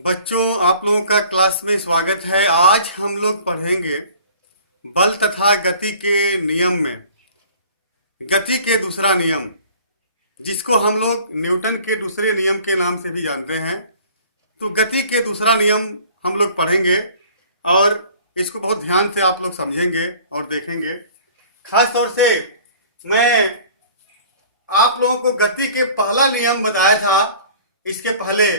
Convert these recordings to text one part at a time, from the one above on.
बच्चों, आप लोगों का क्लास में स्वागत है। आज हम लोग पढ़ेंगे बल तथा गति के नियम में गति के दूसरा नियम, जिसको हम लोग न्यूटन के दूसरे नियम के नाम से भी जानते हैं। तो गति के दूसरा नियम हम लोग पढ़ेंगे और इसको बहुत ध्यान से आप लोग समझेंगे और देखेंगे। खास तौर से मैं आप लोगों को गति के पहला नियम बताया था। इसके पहले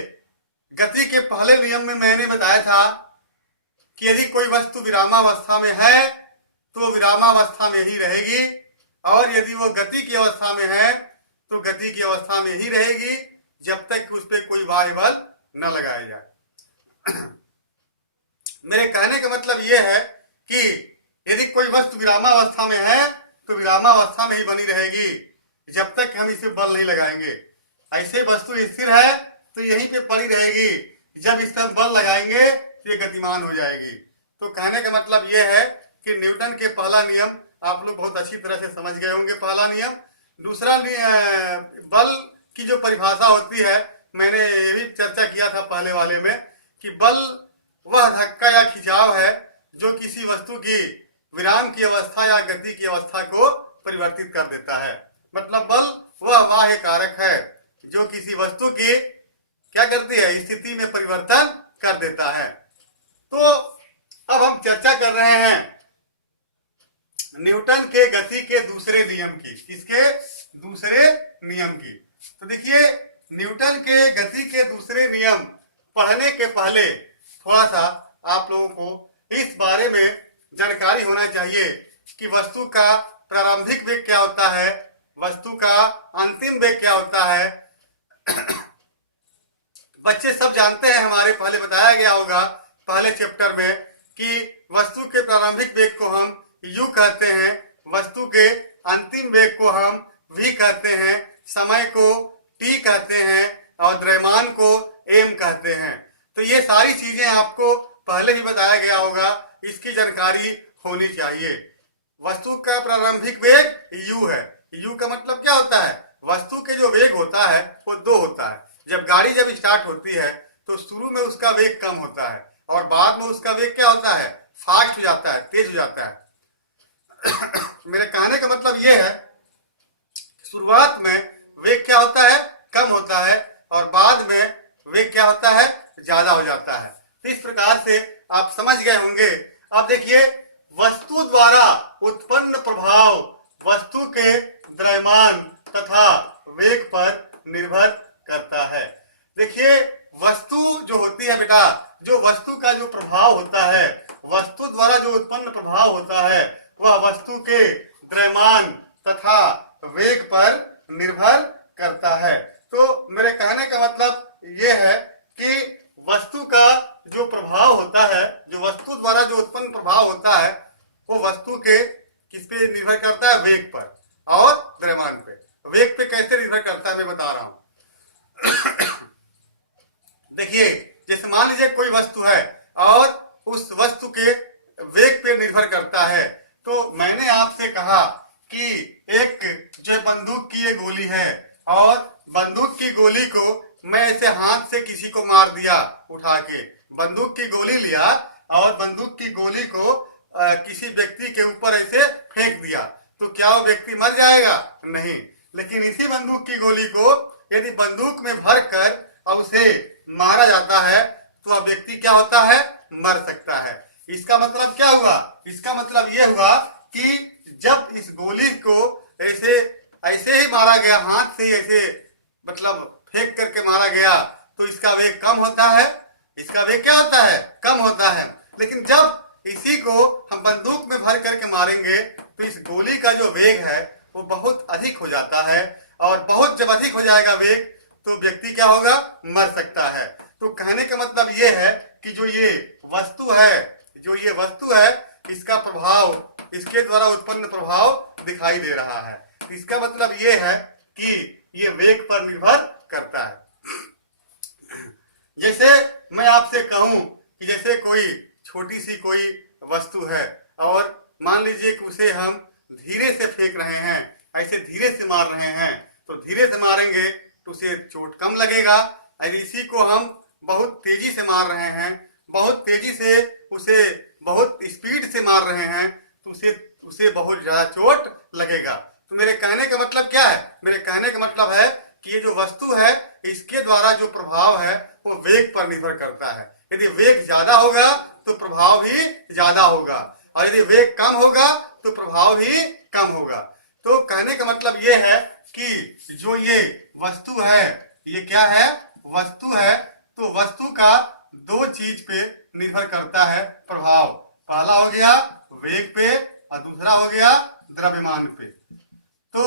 गति के पहले नियम में मैंने बताया था कि यदि कोई वस्तु विरामावस्था में है तो विरामावस्था में ही रहेगी, और यदि वो गति की अवस्था में है तो गति की अवस्था में ही रहेगी जब तक कि उस पर कोई बाह्य बल न लगाया जाए। मेरे कहने का मतलब यह है कि यदि कोई वस्तु विरामावस्था में है तो विरामावस्था में ही बनी रहेगी जब तक हम इसे बल नहीं लगाएंगे। ऐसे वस्तु स्थिर है तो यहीं पे पड़ी रहेगी, जब इस पर बल लगाएंगे तो ये गतिमान हो जाएगी। तो कहने का मतलब ये है कि न्यूटन के पहला नियम आप लोग बहुत अच्छी तरह से समझ गए होंगे। पहला नियम। दूसरा बल की जो परिभाषा होती है, मैंने ये भी चर्चा किया था पहले वाले में कि बल वह धक्का या खिंचाव है जो किसी वस्तु की विराम की अवस्था या गति की अवस्था को परिवर्तित कर देता है। मतलब बल वह बाह्य कारक है जो किसी वस्तु की क्या करती है, स्थिति में परिवर्तन कर देता है। तो अब हम चर्चा कर रहे हैं न्यूटन के गति के दूसरे नियम की। किसके दूसरे नियम की? तो देखिए, न्यूटन के गति के दूसरे नियम पढ़ने के पहले थोड़ा सा आप लोगों को इस बारे में जानकारी होना चाहिए कि वस्तु का प्रारंभिक वेग क्या होता है, वस्तु का अंतिम वेग क्या होता है। बच्चे सब जानते हैं, हमारे पहले बताया गया होगा पहले चैप्टर में कि वस्तु के प्रारंभिक वेग को हम u कहते हैं, वस्तु के अंतिम वेग को हम v कहते हैं, समय को t कहते हैं और द्रव्यमान को m कहते हैं। तो ये सारी चीजें आपको पहले ही बताया गया होगा, इसकी जानकारी होनी चाहिए। वस्तु का प्रारंभिक वेग u है। u का मतलब क्या होता है? वस्तु के जो वेग होता है वो दो होता है। जब गाड़ी स्टार्ट होती है तो शुरू में उसका वेग कम होता है और बाद में उसका वेग क्या होता है, फास्ट हो जाता है, तेज हो जाता है। मेरे कहने का मतलब यह है, शुरुआत में वेग क्या होता है, कम होता है, और बाद में वेग क्या होता है, ज्यादा हो जाता है। तो इस प्रकार से आप समझ गए होंगे। अब देखिए, वस्तु द्वारा उत्पन्न प्रभाव वस्तु के द्रव्यमान तथा वेग पर निर्भर करता है। देखिए, वस्तु जो होती है बेटा, जो वस्तु का जो प्रभाव होता है, वस्तु द्वारा जो उत्पन्न प्रभाव होता है, वह वस्तु के द्रव्यमान तथा वेग पर निर्भर करता है। तो मेरे कहने का मतलब यह है कि वस्तु का जो प्रभाव होता है, जो वस्तु द्वारा जो उत्पन्न प्रभाव होता है, वो वस्तु के किस पे निर्भर करता है, वेग पर और द्रव्यमान पे। वेग पे कैसे निर्भर करता है मैं बता रहा हूं। देखिए, जैसे मान लीजिए कोई वस्तु है और उस वस्तु के वेग पे निर्भर करता है। तो मैंने आपसे कहा कि एक जो बंदूक की ये गोली है और बंदूक की गोली को मैं ऐसे हाथ से किसी को मार दिया, उठा के बंदूक की गोली लिया और बंदूक की गोली को किसी व्यक्ति के ऊपर ऐसे फेंक दिया, तो क्या वो व्यक्ति मर जाएगा? नहीं। लेकिन इसी बंदूक की गोली को यदि बंदूक में भर कर और उसे मारा जाता है तो वह व्यक्ति क्या होता है, मर सकता है। इसका मतलब क्या हुआ? इसका मतलब यह हुआ कि जब इस गोली को ऐसे ऐसे ही मारा गया, हाथ से ऐसे मतलब फेंक करके मारा गया, तो इसका वेग कम होता है। इसका वेग क्या होता है, कम होता है। लेकिन जब इसी को हम बंदूक में भर करके मारेंगे तो इस गोली का जो वेग है वो बहुत अधिक हो जाता है, और बहुत जब अधिक हो जाएगा वेग तो व्यक्ति क्या होगा, मर सकता है। तो कहने का मतलब ये है कि जो ये वस्तु है, इसका प्रभाव, इसके द्वारा उत्पन्न प्रभाव दिखाई दे रहा है। तो इसका मतलब ये है कि ये वेग पर निर्भर करता है। जैसे मैं आपसे कहूं कि जैसे कोई छोटी सी कोई वस्तु है और मान लीजिए कि उसे हम धीरे से फेंक रहे हैं, ऐसे धीरे से मार रहे हैं, तो धीरे से मारेंगे तो उसे चोट कम लगेगा। और इसी को हम बहुत तेजी से मार रहे हैं, बहुत तेजी से उसे बहुत स्पीड से मार रहे हैं, तो उसे बहुत ज्यादा चोट लगेगा। तो मेरे कहने का मतलब क्या है? मेरे कहने का मतलब है कि ये जो वस्तु है इसके द्वारा जो प्रभाव है वो वेग पर निर्भर करता है। यदि वेग ज्यादा होगा तो प्रभाव भी ज्यादा होगा, और यदि वेग कम होगा तो प्रभाव भी कम होगा। तो कहने का मतलब ये है कि जो ये वस्तु है, ये क्या है? वस्तु है। तो वस्तु का दो चीज पे निर्भर करता है प्रभाव। पहला हो गया वेग पे और दूसरा हो गया द्रव्यमान पे। तो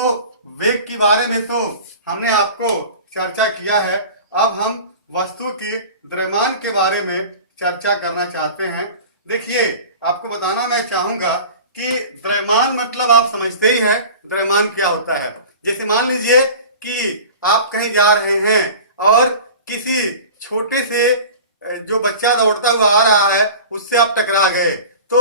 वेग के बारे में तो हमने आपको चर्चा किया है। अब हम वस्तु के द्रव्यमान के बारे में चर्चा करना चाहते हैं। देखिए, आपको बताना मैं चाहूंगा कि द्रव्यमान मतलब आप समझते ही हैं द्रव्यमान क्या होता है। जैसे मान लीजिए कि आप कहीं जा रहे हैं और किसी छोटे से जो बच्चा दौड़ता हुआ आ रहा है उससे आप टकरा गए, तो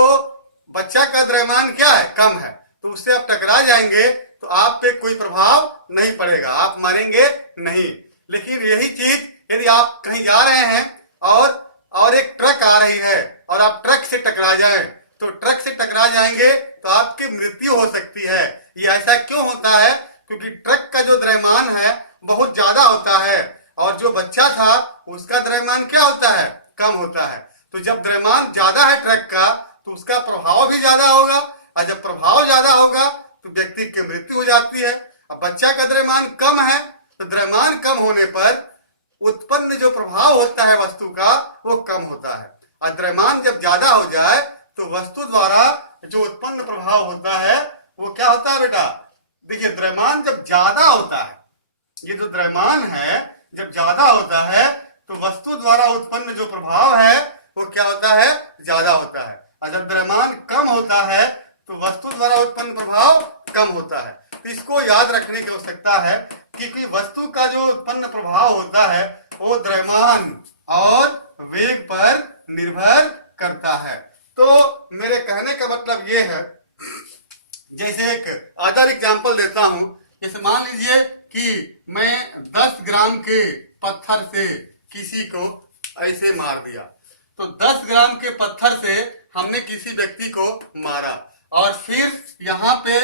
बच्चा का द्रव्यमान क्या है? कम है। तो उससे आप टकरा जाएंगे तो आप पे कोई प्रभाव नहीं पड़ेगा, आप मरेंगे नहीं। लेकिन यही चीज यदि आप कहीं जा रहे हैं और एक ट्रक आ रही है और आप ट्रक से टकरा जाएं, तो ट्रक से टकरा जाएंगे तो आपकी मृत्यु हो सकती है। ये ऐसा क्यों होता है? क्योंकि ट्रक का जो द्रव्यमान है बहुत ज्यादा होता है और जो बच्चा था उसका द्रव्यमान क्या होता है? कम होता है। तो जब द्रव्यमान ज्यादा है ट्रक का तो उसका प्रभाव भी ज्यादा होगा, और जब प्रभाव ज्यादा होगा तो व्यक्ति की मृत्यु हो जाती है। अब बच्चा का द्रव्यमान कम है, तो द्रव्यमान कम होने पर उत्पन्न जो प्रभाव होता है वस्तु का वो कम होता है, और द्रव्यमान जब ज्यादा हो जाए तो वस्तु द्वारा जो उत्पन्न प्रभाव होता है वो क्या होता है बेटा? देखिए, द्रव्यमान जब ज्यादा होता है, ये जो द्रव्यमान है जब ज्यादा होता है तो वस्तु द्वारा उत्पन्न जो प्रभाव है वो क्या होता है? ज्यादा होता है। और जब द्रव्यमान कम होता है तो वस्तु द्वारा उत्पन्न प्रभाव कम होता है। तो इसको याद रखने की आवश्यकता है कि कोई वस्तु का जो उत्पन्न प्रभाव होता है वो द्रव्यमान और वेग पर निर्भर करता है। तो मेरे कहने का मतलब ये है, जैसे एक अदर एग्जांपल देता हूं। जैसे मान लीजिए कि मैं 10 ग्राम के पत्थर से किसी को ऐसे मार दिया, तो 10 ग्राम के पत्थर से हमने किसी व्यक्ति को मारा, और फिर यहाँ पे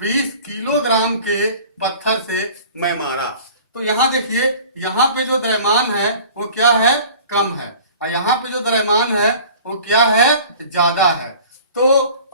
20 किलोग्राम के पत्थर से मैं मारा। तो यहाँ देखिए, यहाँ पे जो द्रव्यमान है वो क्या है? कम है, और यहाँ पे जो द्रव्यमान है वो क्या है? ज्यादा है। तो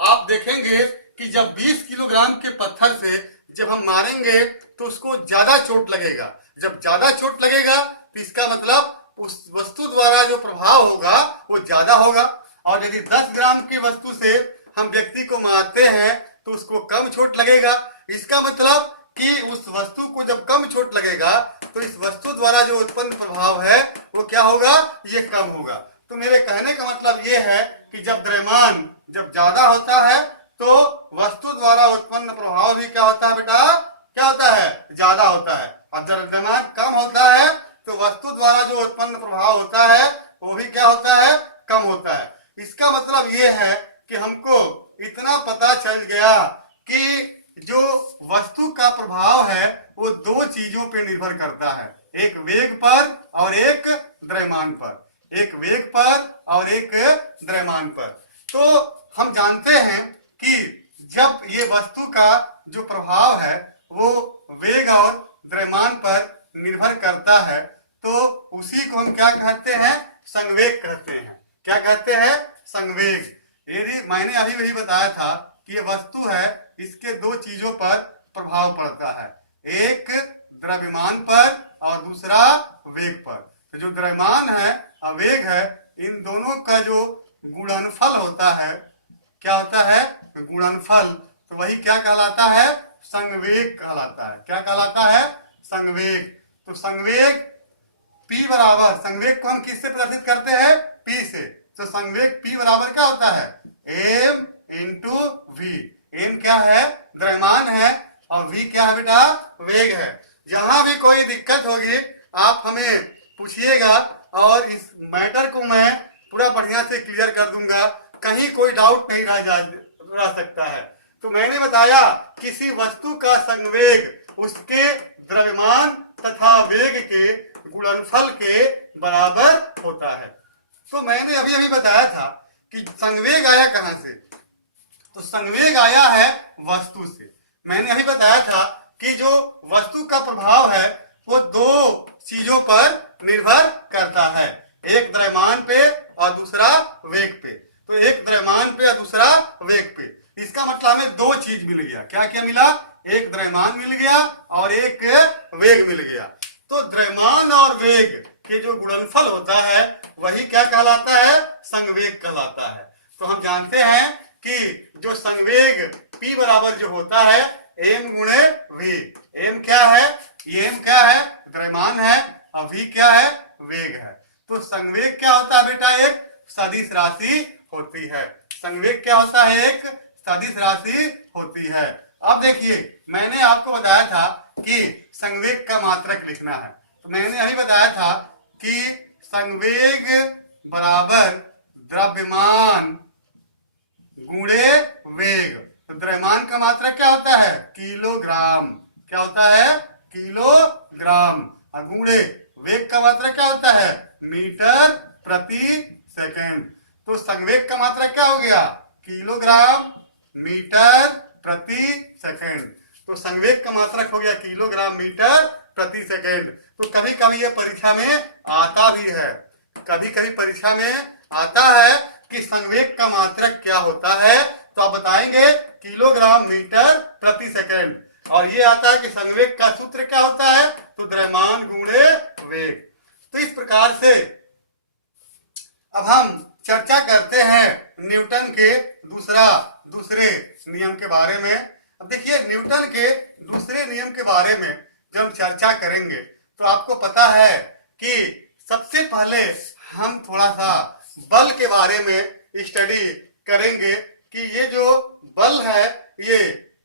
आप देखेंगे कि जब 20 किलोग्राम के पत्थर से जब हम मारेंगे तो उसको ज्यादा चोट लगेगा। जब ज्यादा चोट लगेगा तो इसका मतलब उस वस्तु द्वारा जो प्रभाव होगा वो ज्यादा होगा। और यदि 10 ग्राम की वस्तु से हम व्यक्ति को मारते हैं तो उसको कम चोट लगेगा। इसका मतलब कि उस वस्तु को जब कम चोट लगेगा तो इस वस्तु द्वारा जो उत्पन्न प्रभाव है वो क्या होगा? ये कम होगा। तो मेरे कहने का मतलब ये है कि जब द्रव्यमान जब ज्यादा होता है तो वस्तु द्वारा उत्पन्न प्रभाव भी क्या होता है बेटा? क्या होता है? ज्यादा होता है। और जब द्रव्यमान कम होता है तो वस्तु द्वारा जो उत्पन्न प्रभाव होता है वो भी क्या होता है? कम होता है। इसका मतलब ये है कि हमको इतना पता चल गया कि जो वस्तु का प्रभाव है वो दो चीजों पे निर्भर करता है, एक वेग पर और एक द्रव्यमान पर। एक वेग पर और एक द्रव्यमान पर। तो हम जानते हैं कि जब ये वस्तु का जो प्रभाव है वो वेग और द्रव्यमान पर निर्भर करता है तो उसी को हम क्या कहते हैं? संवेग कहते हैं। क्या कहते हैं? संवेग। यदि मैंने अभी वही बताया था कि ये वस्तु है, इसके दो चीजों पर प्रभाव पड़ता है, एक द्रव्यमान पर और दूसरा वेग पर। तो जो द्रव्यमान है और वेग है, इन दोनों का जो गुणनफल होता है, क्या होता है? गुणनफल। तो वही क्या कहलाता है? संवेग कहलाता है। क्या कहलाता है? संवेग। तो संवेग P बराबर, संवेग को हम किससे प्रदर्शित करते हैं? P से। तो संवेग P बराबर क्या होता है? M into V। M क्या है? द्रव्यमान है, और V क्या है बेटा? वेग है। जहां भी कोई दिक्कत होगी आप हमें पूछिएगा और इस मैटर को मैं पूरा बढ़िया से क्लियर कर दूंगा, कहीं कोई डाउट नहीं रह सकता है। तो मैंने बताया किसी वस्तु का संवेग उसके द्रव्यमान तथा वेग के गुणनफल के बराबर होता है। तो मैंने अभी अभी बताया था कि संवेग आया कहां से, तो संवेग आया है वस्तु से। मैंने अभी बताया था कि जो वस्तु का प्रभाव है वो दो चीजों पर निर्भर करता है, एक द्रव्यमान पे और दूसरा वेग पे। तो एक द्रव्यमान पे और दूसरा वेग पे, इसका मतलब हमें दो चीज मिल गया। क्या क्या मिला? एक द्रव्यमान मिल गया और एक वेग मिल गया। तो द्रव्यमान और वेग के जो गुणनफल होता है वही क्या कहलाता है? संवेग कहलाता है। तो हम जानते हैं कि जो संवेग P बराबर जो होता है m गुणे v। m क्या है? ये m क्या है? द्रव्यमान है और v क्या है? वेग है। तो संवेग क्या होता है बेटा? एक सदिश राशि होती है। संवेग क्या होता है? एक सदिश राशि होती है। अब देखिए, मैंने आपको बताया था कि संवेग का मात्रक लिखना है। तो मैंने अभी बताया था कि संवेग बराबर द्रव्यमान गुणे वेग। तो द्रव्यमान का मात्रक क्या होता है? किलोग्राम। क्या होता है? किलोग्राम। और गुणे वेग का मात्रक क्या होता है? मीटर प्रति सेकंड। तो संवेग का मात्रक क्या हो गया? किलोग्राम मीटर प्रति सेकंड। तो संवेग का मात्रक हो गया किलोग्राम मीटर प्रति सेकंड। तो कभी कभी ये परीक्षा में आता भी है, कभी कभी परीक्षा में आता है कि संवेग का मात्रक क्या होता है, तो आप बताएंगे किलोग्राम मीटर प्रति सेकंड। और ये आता है कि संवेग का सूत्र क्या होता है? तो द्रव्यमान गुणे वेग। तो इस प्रकार से अब हम चर्चा करते हैं न्यूटन के दूसरे नियम के बारे में। अब देखिए, न्यूटन के दूसरे नियम के बारे में जब हम चर्चा करेंगे तो आपको पता है कि सबसे पहले हम थोड़ा सा बल के बारे में स्टडी करेंगे कि ये जो बल है ये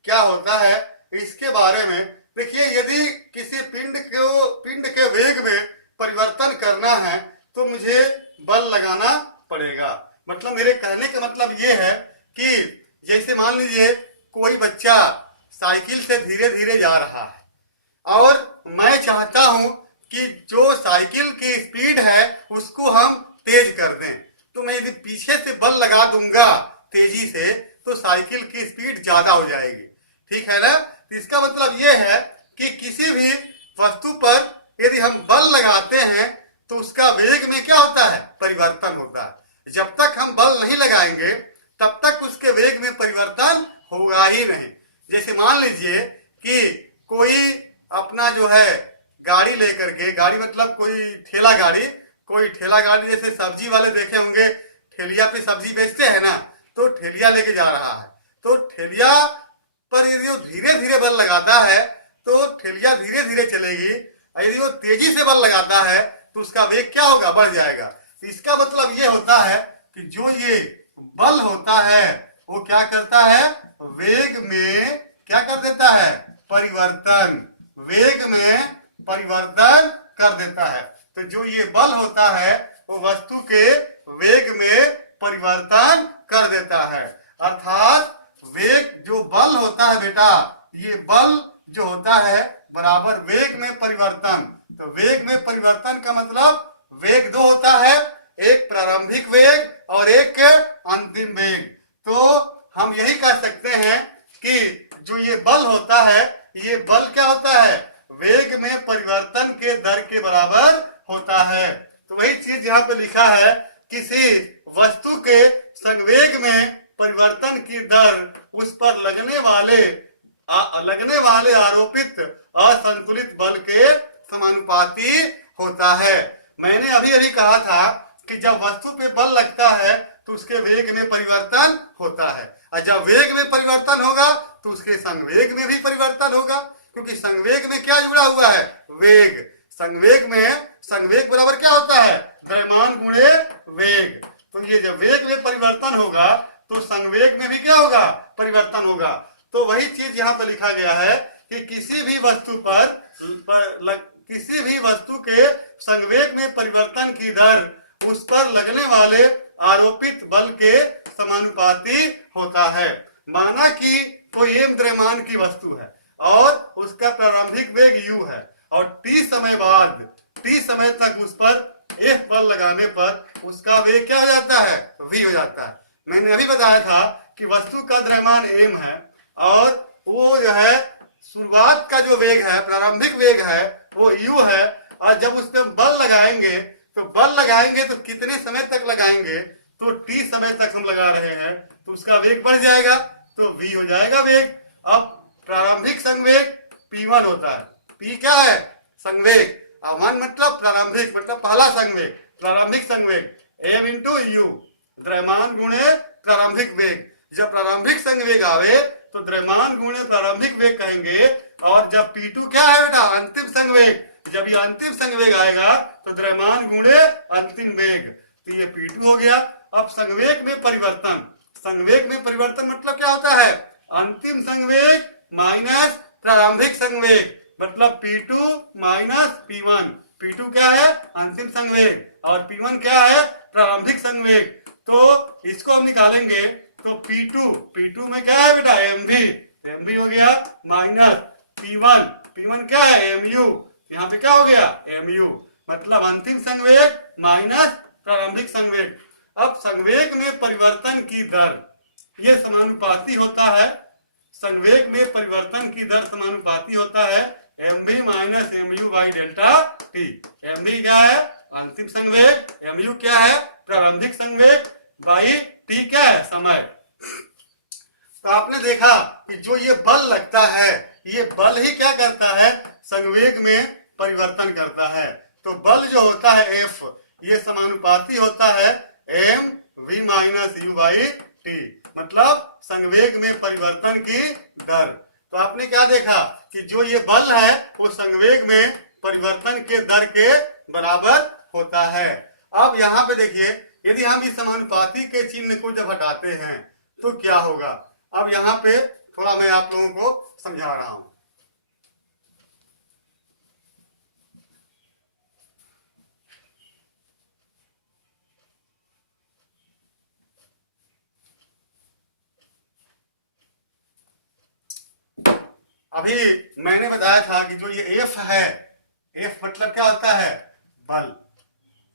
क्या होता है, इसके बारे में। देखिए, यदि किसी पिंड के वेग में परिवर्तन करना है तो मुझे बल लगाना पड़ेगा। मतलब मेरे कहने का मतलब ये है कि जैसे मान लीजिए कोई बच्चा साइकिल से धीरे धीरे जा रहा है और मैं चाहता हूं कि जो साइकिल की स्पीड है उसको हम तेज कर दें। तो मैं यदि पीछे से बल लगा दूंगा तेजी से तो साइकिल की स्पीड ज्यादा हो जाएगी। ठीक है ना? तो इसका मतलब ये है कि किसी भी वस्तु पर यदि हम बल लगाते हैं तो उसका वेग में क्या होता है? परिवर्तन होता है। जब तक हम बल नहीं लगाएंगे तब तक उसके वेग में परिवर्तन होगा ही नहीं। जैसे मान लीजिए कि कोई अपना जो है गाड़ी लेकर के, गाड़ी मतलब कोई ठेला गाड़ी जैसे सब्जी वाले देखे होंगे, ठेलिया पे सब्जी बेचते हैं ना, तो ठेलिया लेके जा रहा है। तो ठेलिया पर यदि वो धीरे धीरे बल लगाता है तो ठेलिया धीरे धीरे चलेगी, यदि वो तेजी से बल लगाता है तो उसका वेग क्या होगा? बढ़ जाएगा। तो इसका मतलब ये होता है कि जो ये बल होता है वो क्या करता है? वेग में क्या कर देता है? परिवर्तन। वेग में परिवर्तन कर देता है। तो जो ये बल होता है वो वस्तु के वेग में परिवर्तन कर देता है। अर्थात वेग जो बल होता है बेटा, ये बल जो होता है बराबर वेग में परिवर्तन। तो वेग में परिवर्तन का मतलब वेग दो होता है, एक प्रारंभिक वेग और एक अंतिम वेग। तो हम यही कह सकते हैं कि जो ये बल होता है, ये बल क्या होता है? वेग में परिवर्तन के दर के बराबर होता है। तो वही चीज यहाँ पे लिखा है, किसी वस्तु के संवेग में परिवर्तन की दर उस पर लगने वाले आरोपित असंतुलित बल के समानुपाती होता है। मैंने अभी अभी कहा था कि जब वस्तु पे बल लगता है तो उसके वेग में परिवर्तन होता है, और जब वेग में परिवर्तन होगा तो उसके संवेग में भी परिवर्तन होगा, क्योंकि संवेग में क्या जुड़ा हुआ है? वेग। संवेग बराबर क्या होता है? द्रव्यमान गुणे वेग। तो ये जब वेग में परिवर्तन होगा तो संवेग में भी क्या होगा? परिवर्तन होगा। तो वही चीज यहाँ पर लिखा गया है कि किसी भी वस्तु के संवेग में परिवर्तन की दर उस पर लगने वाले आरोपित बल के समानुपाती होता है। माना कि कोई m द्रव्यमान की वस्तु है और उसका प्रारंभिक वेग u है और t समय तक उस पर f बल लगाने पर उसका वेग क्या हो जाता है, v हो जाता है। मैंने अभी बताया था कि वस्तु का द्रव्यमान m है और वो जो है शुरुआत का जो वेग है, प्रारंभिक वेग है वो u है, और जब उस पर बल लगाएंगे तो कितने समय तक लगाएंगे, तो t समय तक हम लगा रहे हैं, तो उसका वेग बढ़ जाएगा, तो v हो जाएगा वेग। अब प्रारंभिक संवेग p1 होता है। p क्या है, संवेग। वन मतलब प्रारंभिक, मतलब पहला संवेग, प्रारंभिक संवेग m इंटू यू, द्रव्यमान गुणे प्रारंभिक वेग। जब प्रारंभिक संवेग आवे तो द्रव्यमान गुणे प्रारंभिक वेग कहेंगे, और जब P2 क्या है बेटा, अंतिम संवेग, जब ये अंतिम संवेग आएगा तो द्रव्यमान गुणे अंतिम वेग, तो ये P2 हो गया। अब संवेग में परिवर्तन, संवेग में परिवर्तन मतलब क्या होता है, अंतिम संवेग माइनस प्रारंभिक संवेग, मतलब P2 माइनस P1। P2 क्या है, अंतिम संवेग, और P1 क्या है, प्रारंभिक संवेग। तो इसको हम निकालेंगे तो P2 में क्या है बेटा, mv हो गया, माइनस P1 क्या है, mu, यहाँ पे क्या हो गया, mu, मतलब अंतिम संवेग माइनस प्रारंभिक संवेग। अब संवेग में परिवर्तन की दर ये समानुपाती होता है, संवेग में परिवर्तन की दर समानुपाती होता है mv minus mu by delta t। mv क्या है, अंतिम संवेग, mu क्या है, प्रारंभिक संवेग, बाई t क्या है, समय। तो आपने देखा कि जो ये बल लगता है, ये बल ही क्या करता है, संवेग में परिवर्तन करता है। तो बल जो होता है F, ये समानुपाती होता है m v minus u by t, मतलब संवेग में परिवर्तन की दर। तो आपने क्या देखा कि जो ये बल है वो संवेग में परिवर्तन के दर के बराबर होता है। अब यहाँ पे देखिए, यदि हम इस समानुपाती के चिन्ह को जब हटाते हैं तो क्या होगा। अब यहाँ पे थोड़ा मैं आप लोगों को समझा रहा हूं। अभी मैंने बताया था कि जो ये F है, F मतलब क्या होता है, बल।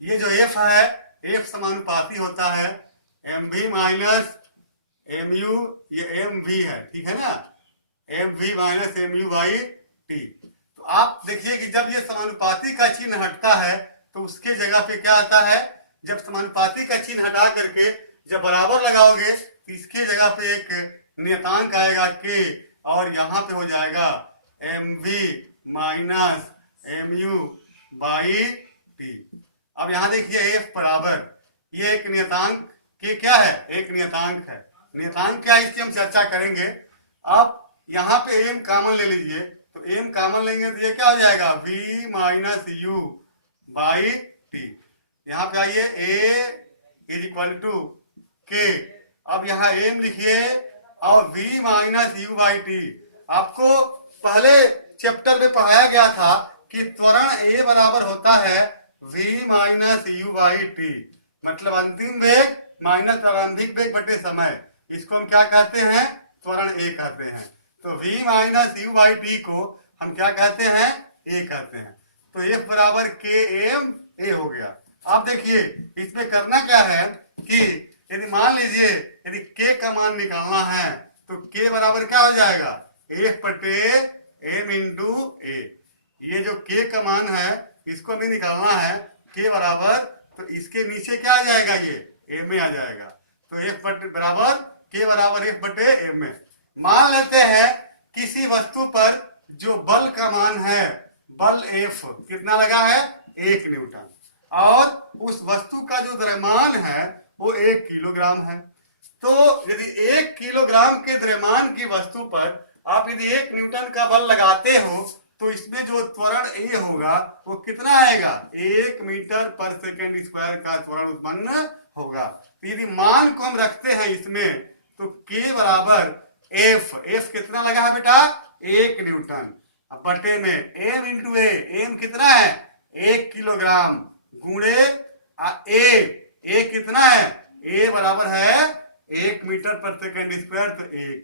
ये जो F है, F समानुपाती होता है mv माइनस mu, ये mv है, ठीक है ना, mv minus mu by t। तो आप देखिए कि जब ये समानुपाती का चिन्ह हटता है तो उसके जगह पे क्या आता है, जब समानुपाती का चिन्ह हटा करके जब बराबर लगाओगे तो इसके जगह पे एक नियतांक आएगा k, और यहाँ पे हो जाएगा mv minus mu by t। अब यहाँ देखिए f बराबर, ये एक नियतांक k क्या है, एक नियतांक है। नियतांक क्या है इसकी हम चर्चा करेंगे। अब यहाँ पे m कॉमन ले लीजिए, तो m कॉमन लेंगे तो ये क्या हो जाएगा, v minus u by t। यहाँ पे आइए a is equal to k, अब यहाँ m लिखिए और v minus u by t। आपको पहले चैप्टर में पढ़ाया गया था कि त्वरण a बराबर होता है v minus u by t, मतलब अंतिम वेग माइनस प्रारंभिक वेग बटे समय। इसको हम क्या कहते हैं, त्वरण a कहते हैं। तो v minus u by t को हम क्या कहते हैं, a कहते हैं। तो f बराबर k m a हो गया। अब देखिए इसमें करना क्या है कि यदि मान लीजिए यदि k का मान निकालना है तो k बराबर क्या हो जाएगा, f बटे m इंटू a। ये जो k का मान है इसको हमें निकालना है, k बराबर, तो इसके नीचे क्या आ जाएगा, ये m आ जाएगा। तो f बराबर k बराबर f बटे m। मान लेते हैं किसी वस्तु पर जो बल का मान है, बल F कितना लगा है, 1 न्यूटन, और उस वस्तु का जो द्रव्यमान है वो 1 किलोग्राम है। तो यदि 1 किलोग्राम के द्रव्यमान की वस्तु पर आप यदि 1 न्यूटन का बल लगाते हो तो इसमें जो त्वरण A होगा वो कितना आएगा, 1 मीटर पर सेकेंड स्क्वायर का त्वरण उत्पन्न होगा। तो यदि मान को हम रखते हैं इसमें तो K बराबर F कितना लगा है बेटा, 1 न्यूटन, बटे में m इंटू ए, m कितना है, 1 किलोग्राम, गुणे a कितना है, a बराबर है 1 मीटर पर सेकेंड स्क्वायर, तो 1,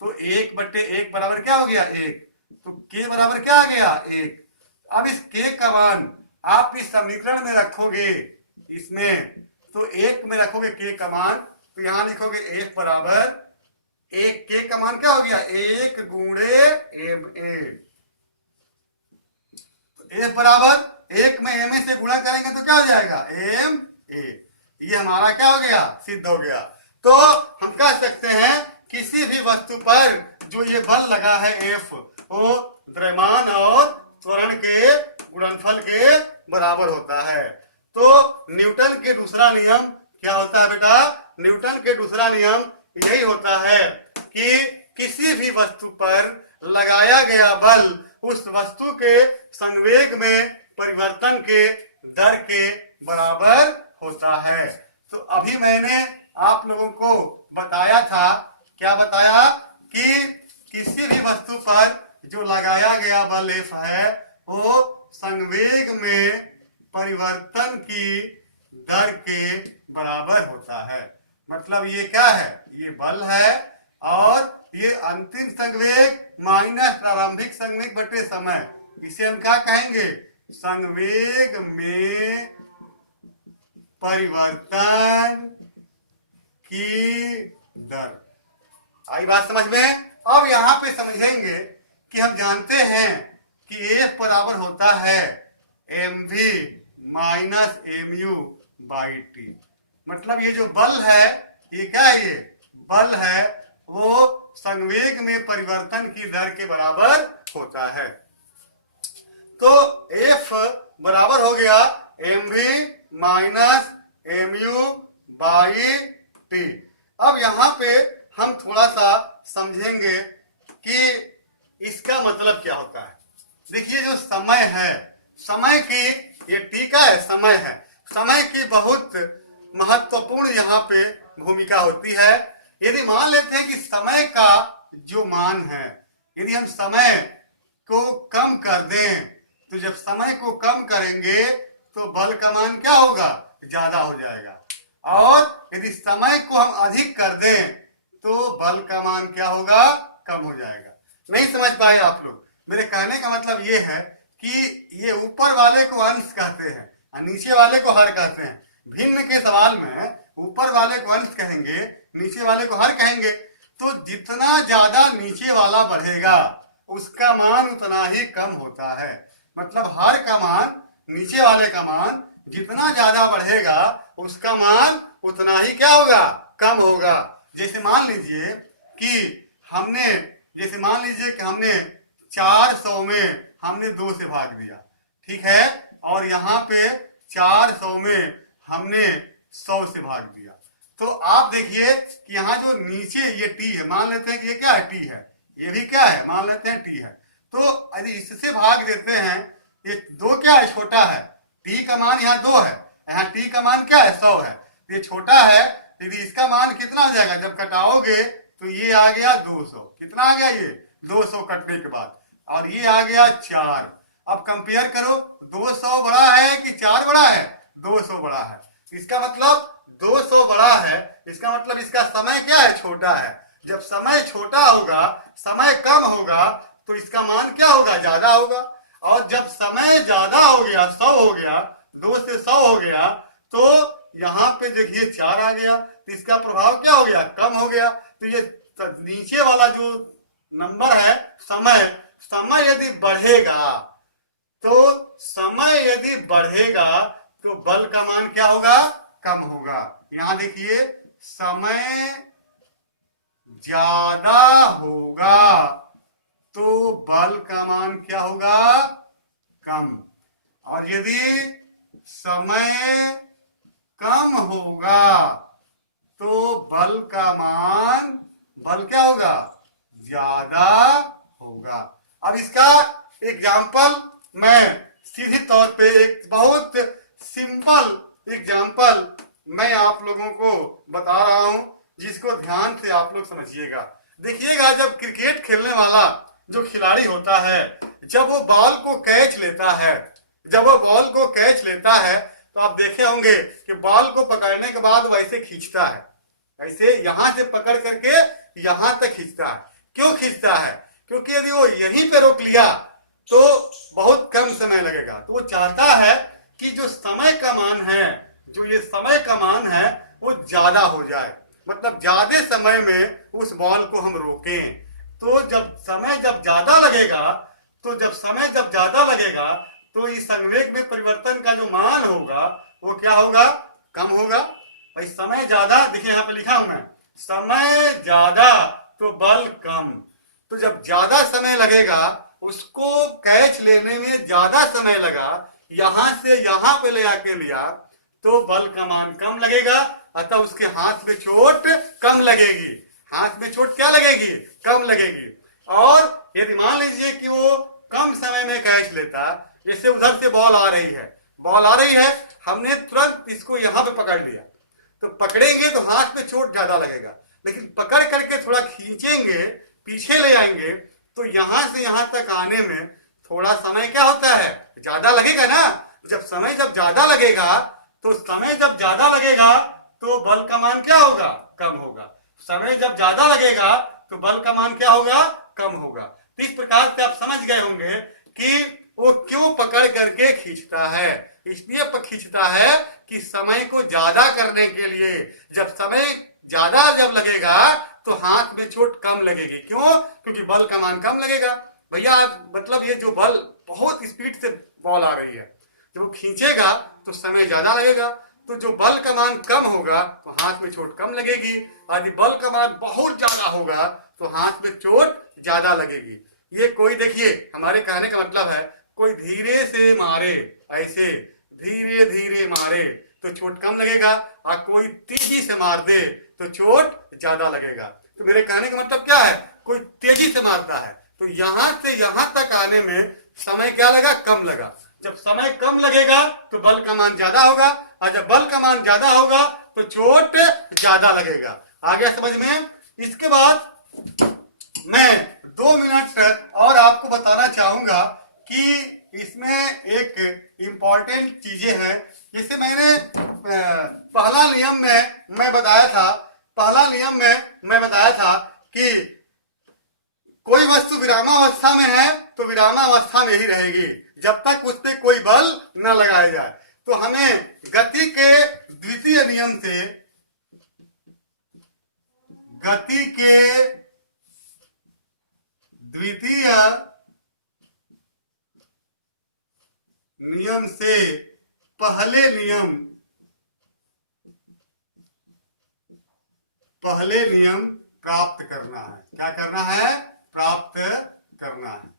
तो 1 बटे 1 बराबर क्या हो गया, 1। तो k बराबर क्या आ गया, 1। अब इस k का मान आप इस समीकरण में रखोगे, इसमें, तो 1 में रखोगे k का मान, तो यहां लिखोगे 1 बराबर 1, k का मान क्या हो गया 1 गुणे ma। f बराबर 1 में ma से गुणा करेंगे तो क्या हो जाएगा ma। ये हमारा क्या हो गया, सिद्ध हो गया। तो हम कह सकते हैं किसी भी वस्तु पर जो ये बल लगा है F, वो द्रव्यमान और त्वरण के गुणनफल के बराबर होता है। तो न्यूटन के दूसरा नियम क्या होता है बेटा, न्यूटन के दूसरा नियम यही होता है कि किसी भी वस्तु पर लगाया गया बल उस वस्तु के संवेग में परिवर्तन के दर के बराबर होता है। तो अभी मैंने आप लोगों को बताया था, क्या बताया, कि किसी भी वस्तु पर जो लगाया गया बल F है वो संवेग में परिवर्तन की दर के बराबर होता है। मतलब ये क्या है, ये बल है और ये अंतिम संवेग माइनस प्रारंभिक संवेग बटे समय, इसे हम क्या कहेंगे, संवेग में परिवर्तन की दर। आई बात समझ में। अब यहाँ पे समझेंगे कि हम जानते हैं कि F बराबर होता है mv minus mu by T. मतलब ये जो बल है, ये क्या है, ये बल है वो संवेग में परिवर्तन की दर के बराबर होता है। तो F बराबर हो गया mv minus mu by T. अब यहाँ पे हम थोड़ा सा समझेंगे कि इसका मतलब क्या होता है। देखिए जो समय है, समय की, ये टी का है, समय है, समय की बहुत महत्वपूर्ण यहाँ पे भूमिका होती है। यदि मान लेते हैं कि समय का जो मान है, यदि हम समय को कम कर दें, तो जब समय को कम करेंगे तो बल का मान क्या होगा, ज्यादा हो जाएगा। और यदि समय को हम अधिक कर दें तो बल का मान क्या होगा, कम हो जाएगा। नहीं समझ पाए आप लोग। मेरे कहने का मतलब ये है कि ये ऊपर वाले को अंश कहते हैं और नीचे वाले को हर कहते हैं। भिन्न के सवाल में ऊपर वाले को अंश कहेंगे, नीचे वाले को हर कहेंगे। तो जितना ज्यादा नीचे वाला बढ़ेगा उसका मान उतना ही कम होता है। मतलब हर का मान, नीचे वाले का मान जितना ज्यादा बढ़ेगा उसका मान उतना ही क्या होगा, कम होगा। जैसे मान लीजिए कि हमने 400 में हमने 2 से भाग दिया, ठीक है, और यहाँ पे 400 में हमने 100 से भाग दिया। तो आप देखिए कि यहाँ जो नीचे ये टी है, मान लेते हैं कि ये क्या है, टी है, ये भी क्या है, मान लेते हैं टी है। तो यदि इससे भाग देते हैं, ये 2 क्या है, छोटा है, टी का मान यहाँ 2 है, यहाँ टी का मान क्या है, 100 है, ये छोटा है। यदि इसका मान कितना हो जाएगा, जब कटाओगे तो ये आ गया 200। कितना आ गया, ये 200 कटने के बाद, और ये आ गया 4। अब कंपेयर करो, 200 बड़ा है कि 4 बड़ा है, 200 बड़ा है। इसका मतलब 200 बड़ा है, इसका मतलब इसका समय क्या है, छोटा है। जब समय छोटा होगा, समय कम होगा, तो इसका मान क्या होगा, ज्यादा होगा। और जब समय ज्यादा हो गया, 100 हो गया, 2 से 100 हो गया, तो यहाँ पे देखिए 4 आ गया, तो इसका प्रभाव क्या हो गया, कम हो गया। तो ये नीचे वाला जो नंबर है, समय यदि बढ़ेगा, तो समय यदि बढ़ेगा तो बल का मान क्या होगा, कम होगा। यहाँ देखिए समय ज्यादा होगा तो बल का मान क्या होगा, कम। और यदि समय कम होगा तो बल का मान, बल क्या होगा, ज्यादा होगा। अब इसका एग्जाम्पल मैं सीधे तौर पे, एक बहुत सिंपल एग्जाम्पल मैं आप लोगों को बता रहा हूं, जिसको ध्यान से आप लोग समझिएगा। देखिएगा, जब क्रिकेट खेलने वाला जो खिलाड़ी होता है, जब वो बॉल को कैच लेता है, तो आप देखे होंगे कि बॉल को पकड़ने के बाद वो ऐसे खींचता है, ऐसे यहां से पकड़ करके यहां तक खींचता है। क्यों खींचता है, क्योंकि यदि वो यहीं पे रोक लिया तो बहुत कम समय लगेगा। तो वो चाहता है कि जो समय का मान है जो ये समय का मान है वो ज्यादा हो जाए, मतलब ज्यादा समय में उस बॉल को हम रोकें। तो जब समय जब ज्यादा लगेगा तो इस संवेग में परिवर्तन का जो मान होगा वो क्या होगा, कम होगा। भाई समय ज्यादा, देखिए यहाँ पे लिखा हूं मैं, समय ज्यादा तो बल कम। तो जब ज्यादा समय लगेगा, उसको कैच लेने में ज्यादा समय लगा, यहां से यहां पे ले आके लिया, तो बल का मान कम लगेगा, अतः उसके हाथ में चोट कम लगेगी। हाथ में चोट क्या लगेगी, कम लगेगी। और यदि मान लीजिए कि वो कम समय में कैच लेता, जैसे उधर से बॉल आ रही है, हमने तुरंत इसको यहां पे पकड़ लिया, तो पकड़ेंगे तो हाथ में चोट ज्यादा लगेगा, लेकिन पकड़ करके थोड़ा खींचेंगे, पीछे ले आएंगे, तो यहां से यहां तक आने में थोड़ा समय क्या होता है, ज्यादा लगेगा ना। समय जब ज्यादा लगेगा तो बल का मान क्या होगा, कम होगा। समय जब ज्यादा लगेगा तो बल का मान क्या होगा, कम होगा। तो इस प्रकार से आप समझ गए होंगे कि वो क्यों पकड़ करके खींचता है। इसलिए खींचता है कि समय को ज्यादा करने के लिए। जब समय ज्यादा जब लगेगा तो हाथ में चोट कम लगेगी। क्यों, क्योंकि बल का मान कम लगेगा। भैया मतलब ये जो बल बहुत स्पीड से बॉल आ रही है, जब वो खींचेगा तो समय ज्यादा लगेगा, तो जो बल का मान कम होगा तो हाथ में चोट कम लगेगी। यदि बल का मान बहुत ज्यादा होगा तो हाथ में चोट ज्यादा लगेगी। ये कोई देखिए, हमारे कहने का मतलब है, कोई धीरे से मारे, ऐसे धीरे धीरे मारे तो चोट कम लगेगा, और कोई तेजी से मार दे तो चोट ज्यादा लगेगा। तो मेरे कहने का मतलब क्या है, कोई तेजी से मारता है तो यहां से यहां तक आने में समय क्या लगा, कम लगा। जब समय कम लगेगा तो बल का मान ज्यादा होगा, और जब बल का मान ज्यादा होगा तो चोट ज्यादा लगेगा। आ गया समझ में। इसके बाद मैं 2 मिनट और आपको बताना चाहूंगा कि इसमें एक इंपॉर्टेंट चीजें हैं। जैसे मैंने पहला नियम में मैं बताया था कि कोई वस्तु विरामावस्था में है तो विरामावस्था में ही रहेगी जब तक उस पर कोई बल न लगाया जाए। तो हमें गति के द्वितीय नियम से पहले नियम प्राप्त करना है। क्या करना है, प्राप्त करना है।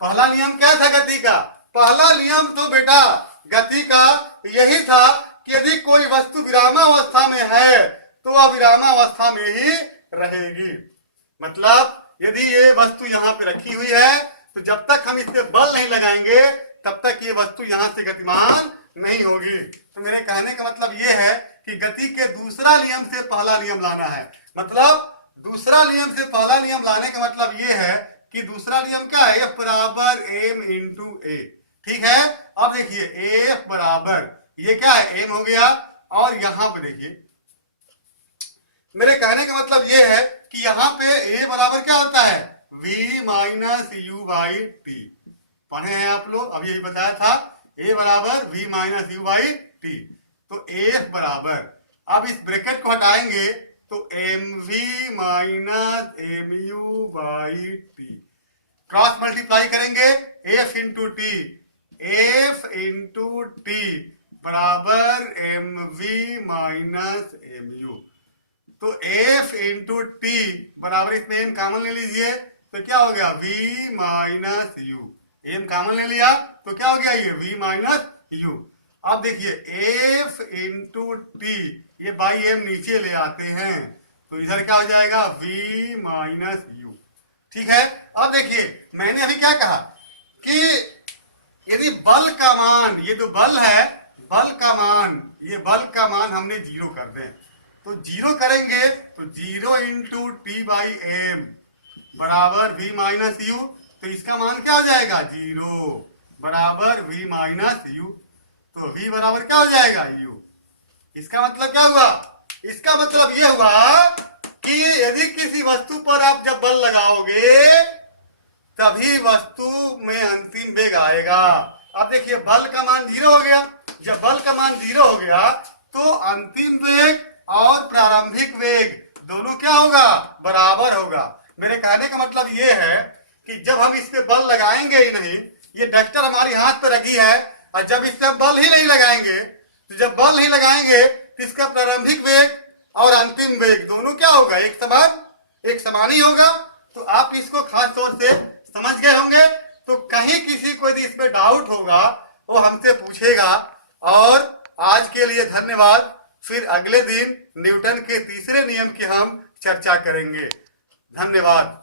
पहला नियम क्या था गति का, पहला नियम तो बेटा गति का यही था कि यदि कोई वस्तु विरामावस्था में है तो वह विरामावस्था में ही रहेगी। मतलब यदि ये वस्तु यहाँ पे रखी हुई है तो जब तक हम इस पे बल नहीं लगाएंगे तब तक ये वस्तु यहाँ से गतिमान नहीं होगी। तो मेरे कहने का मतलब ये है कि गति के दूसरा नियम से पहला नियम लाना है। मतलब दूसरा नियम से पहला नियम लाने का मतलब ये है कि दूसरा नियम क्या है, F बराबर m इंटू ए। ठीक है, अब देखिए F बराबर ये क्या है, m हो गया, और यहां पे देखिए मेरे कहने का मतलब ये है कि यहाँ पे a बराबर क्या होता है, v minus you by T. पढ़े हैं आप लोग, अभी यही बताया था, a बराबर v minus you by T. तो F बराबर, अब इस ब्रैकेट को हटाएंगे तो mv minus mu by T, cross multiply करेंगे f इंटू टी बराबर mv माइनस mu। तो f इंटू टी बराबर, इसमें m कॉमन ले लीजिए तो क्या हो गया, v minus u। m common ले लिया तो क्या हो गया, ये v माइनस u। अब देखिए f इंटू टी, ये बाई m नीचे ले आते हैं तो इधर क्या हो जाएगा, v माइनस u। ठीक है, अब देखिए मैंने अभी क्या कहा कि यदि बल का मान, ये जो बल है, बल का मान हमने 0 कर दें, तो 0 करेंगे तो 0 इंटू टी बाई एम बराबर v माइनस यू। तो इसका मान क्या हो जाएगा, 0 बराबर v माइनस यू। तो v बराबर क्या हो जाएगा, u। इसका मतलब क्या हुआ, इसका मतलब यह हुआ कि यदि किसी वस्तु पर आप जब बल लगाओगे तभी वस्तु में अंतिम वेग आएगा। अब देखिए बल का मान 0 हो गया, जब बल का मान 0 हो गया तो अंतिम वेग और प्रारंभिक वेग दोनों क्या होगा, बराबर होगा। मेरे कहने का मतलब ये है कि जब हम इस पे बल लगाएंगे ही नहीं, ये डेक्टर हमारी हाथ पे लगी है, और जब इस पे हम बल ही नहीं लगाएंगे, तो जब बल नहीं लगाएंगे तो इसका प्रारंभिक वेग और अंतिम वेग दोनों क्या होगा, एक समान ही होगा। तो आप इसको खास तौर से समझ गए होंगे। तो कहीं किसी को यदि इसमें डाउट होगा वो हमसे पूछेगा। और आज के लिए धन्यवाद। फिर अगले दिन न्यूटन के तीसरे नियम की हम चर्चा करेंगे। धन्यवाद।